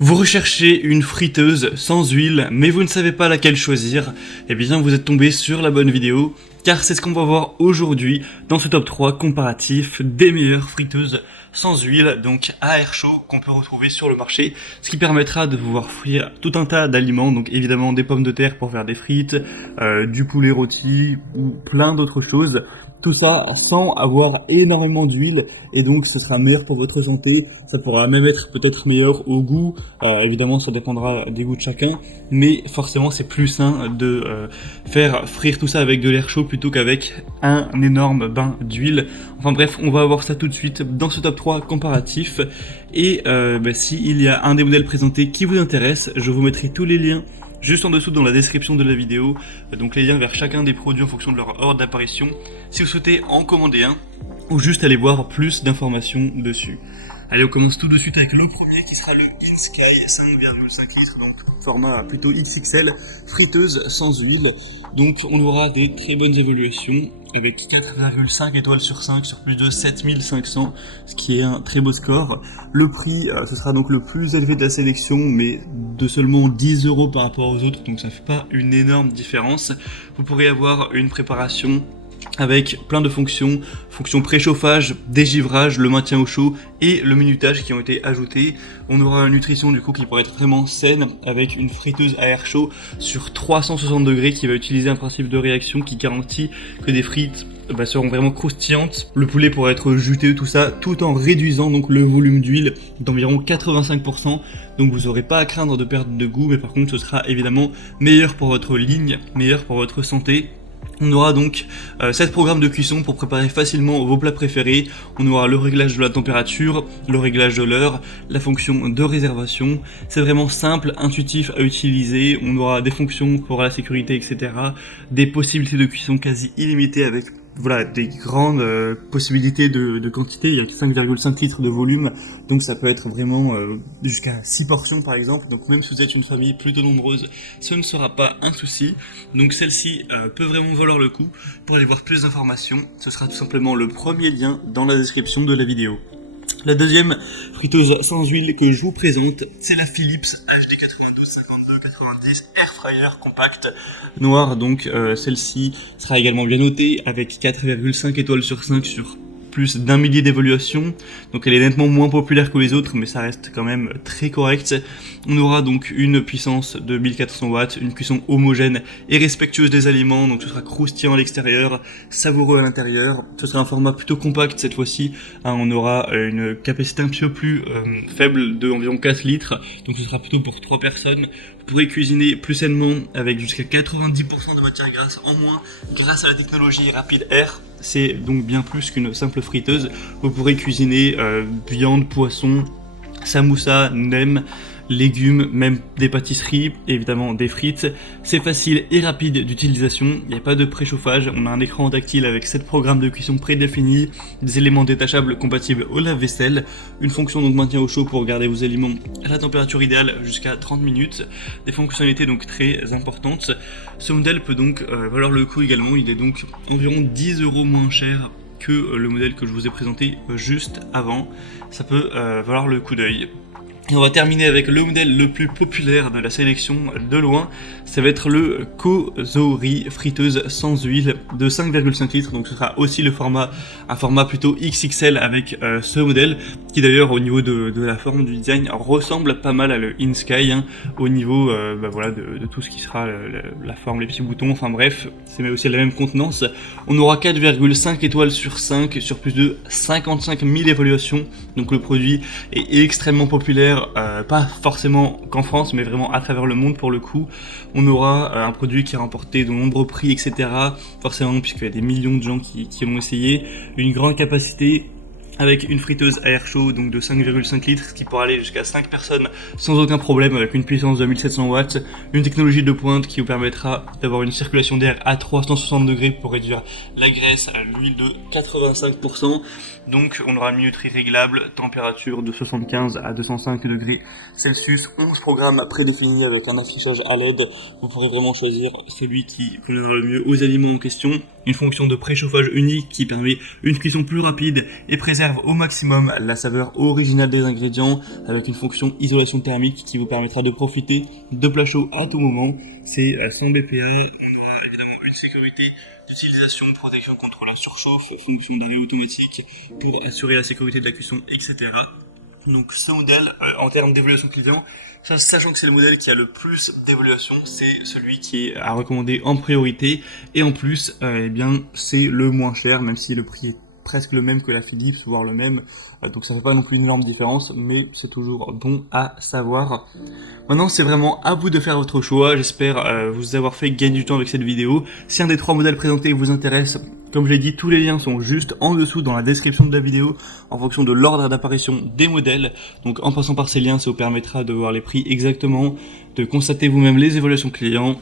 Vous recherchez une friteuse sans huile, mais vous ne savez pas laquelle choisir, eh bien vous êtes tombé sur la bonne vidéo, car c'est ce qu'on va voir aujourd'hui dans ce top 3 comparatif des meilleures friteuses sans huile, donc à air chaud, qu'on peut retrouver sur le marché, ce qui permettra de pouvoir frire tout un tas d'aliments, donc évidemment des pommes de terre pour faire des frites, du poulet rôti ou plein d'autres choses. Tout ça sans avoir énormément d'huile, et donc ce sera meilleur pour votre santé. Ça pourra même être peut-être meilleur au goût, évidemment ça dépendra des goûts de chacun, mais forcément c'est plus sain de faire frire tout ça avec de l'air chaud plutôt qu'avec un énorme bain d'huile. Enfin bref, on va voir ça tout de suite dans ce top 3 comparatif, et s'il y a un des modèles présentés qui vous intéresse, je vous mettrai tous les liens juste en dessous dans la description de la vidéo, donc les liens vers chacun des produits en fonction de leur ordre d'apparition, si vous souhaitez en commander un, ou juste aller voir plus d'informations dessus. Allez, on commence tout de suite avec le premier qui sera le InSky 5,5 litres, donc format plutôt XXL, friteuse sans huile. Donc on aura des très bonnes évaluations avec 4,5 étoiles sur 5 sur plus de 7500, ce qui est un très beau score. Le prix, ce sera donc le plus élevé de la sélection, mais de seulement 10 € par rapport aux autres, donc ça fait pas une énorme différence. Vous pourrez avoir une préparation avec plein de fonctions préchauffage, dégivrage, le maintien au chaud et le minutage qui ont été ajoutés. On aura une nutrition du coup qui pourrait être vraiment saine avec une friteuse à air chaud sur 360 degrés qui va utiliser un principe de réaction qui garantit que des frites seront vraiment croustillantes. Le poulet pourra être juteux, tout ça, tout en réduisant donc le volume d'huile d'environ 85%. Donc vous n'aurez pas à craindre de perdre de goût, mais par contre ce sera évidemment meilleur pour votre ligne, meilleur pour votre santé. On aura donc 7 programmes de cuisson pour préparer facilement vos plats préférés. On aura le réglage de la température, le réglage de l'heure, la fonction de réservation. C'est vraiment simple, intuitif à utiliser. On aura des fonctions pour la sécurité, etc. Des possibilités de cuisson quasi illimitées avec des grandes possibilités de quantité. Il y a 5,5 litres de volume, donc ça peut être vraiment jusqu'à 6 portions par exemple. Donc même si vous êtes une famille plutôt nombreuse, ce ne sera pas un souci. Donc celle-ci peut vraiment valoir le coup. Pour aller voir plus d'informations, ce sera tout simplement le premier lien dans la description de la vidéo. La deuxième friteuse sans huile que je vous présente, c'est la Philips HD 92-52-90 Air Fryer Compact noire. Donc celle-ci sera également bien notée avec 4,5 étoiles sur 5 sur plus d'un millier d'évaluations. Donc elle est nettement moins populaire que les autres, mais ça reste quand même très correct. On aura donc une puissance de 1400 watts, une cuisson homogène et respectueuse des aliments, donc ce sera croustillant à l'extérieur, savoureux à l'intérieur. Ce sera un format plutôt compact cette fois-ci, on aura une capacité un petit peu plus faible de environ 4 litres, donc ce sera plutôt pour 3 personnes. Vous pourrez cuisiner plus sainement avec jusqu'à 90% de matière grasse en moins grâce à la technologie Rapid Air. C'est donc bien plus qu'une simple friteuse. Vous pourrez cuisiner viande, poisson, samoussa, nem, légumes, même des pâtisseries, évidemment des frites. C'est facile et rapide d'utilisation, il n'y a pas de préchauffage, on a un écran tactile avec 7 programmes de cuisson prédéfinis, des éléments détachables compatibles au lave-vaisselle, une fonction donc maintien au chaud pour garder vos aliments à la température idéale jusqu'à 30 minutes, des fonctionnalités donc très importantes. Ce modèle peut donc valoir le coup également, il est donc environ 10 € moins cher que le modèle que je vous ai présenté juste avant. Ça peut valoir le coup d'œil. Et on va terminer avec le modèle le plus populaire de la sélection de loin, ça va être le Kozori friteuse sans huile de 5,5 litres, donc ce sera aussi un format plutôt XXL avec ce modèle, qui d'ailleurs au niveau de la forme du design ressemble pas mal à le InSky, au niveau de tout ce qui sera la forme, les petits boutons, enfin bref, c'est aussi la même contenance. On aura 4,5 étoiles sur 5 sur plus de 55 000 évaluations, donc le produit est extrêmement populaire. Pas forcément qu'en France, mais vraiment à travers le monde pour le coup. On aura un produit qui a remporté de nombreux prix, etc. Forcément, puisqu'il y a des millions de gens qui l'ont essayé. Une grande capacité avec une friteuse à air chaud donc de 5,5 litres, ce qui pourra aller jusqu'à 5 personnes sans aucun problème, avec une puissance de 1700 watts, une technologie de pointe qui vous permettra d'avoir une circulation d'air à 360 degrés pour réduire la graisse, à l'huile de 85%. Donc on aura une minuterie réglable, température de 75 à 205 degrés Celsius, 11 programmes prédéfinis avec un affichage à LED. Vous pourrez vraiment choisir celui qui conviendra le mieux aux aliments en question. une fonction de préchauffage unique qui permet une cuisson plus rapide et préserve au maximum la saveur originale des ingrédients, avec une fonction isolation thermique qui vous permettra de profiter de plats chauds à tout moment. C'est sans BPA, on aura évidemment une sécurité d'utilisation, protection contre la surchauffe, fonction d'arrêt automatique pour assurer la sécurité de la cuisson, etc. Donc ce modèle, en termes d'évaluation client, sachant que c'est le modèle qui a le plus d'évaluation, c'est celui qui est à recommander en priorité, et en plus, eh bien, c'est le moins cher, même si le prix est presque le même que la Philips, voire le même, donc ça fait pas non plus une énorme différence, mais c'est toujours bon à savoir. Maintenant, c'est vraiment à vous de faire votre choix. J'espère vous avoir fait gagner du temps avec cette vidéo. Si un des 3 modèles présentés vous intéresse, comme je l'ai dit, tous les liens sont juste en dessous dans la description de la vidéo en fonction de l'ordre d'apparition des modèles. Donc en passant par ces liens, ça vous permettra de voir les prix exactement, de constater vous-même les évaluations clients,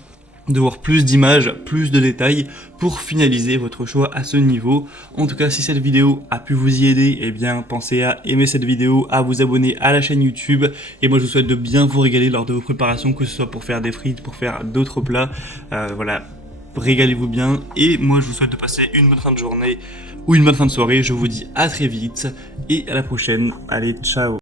de voir plus d'images, plus de détails pour finaliser votre choix à ce niveau. En tout cas, si cette vidéo a pu vous y aider, eh bien pensez à aimer cette vidéo, à vous abonner à la chaîne YouTube, et moi je vous souhaite de bien vous régaler lors de vos préparations, que ce soit pour faire des frites, pour faire d'autres plats, voilà, régalez-vous bien, et moi je vous souhaite de passer une bonne fin de journée ou une bonne fin de soirée. Je vous dis à très vite et à la prochaine. Allez, ciao.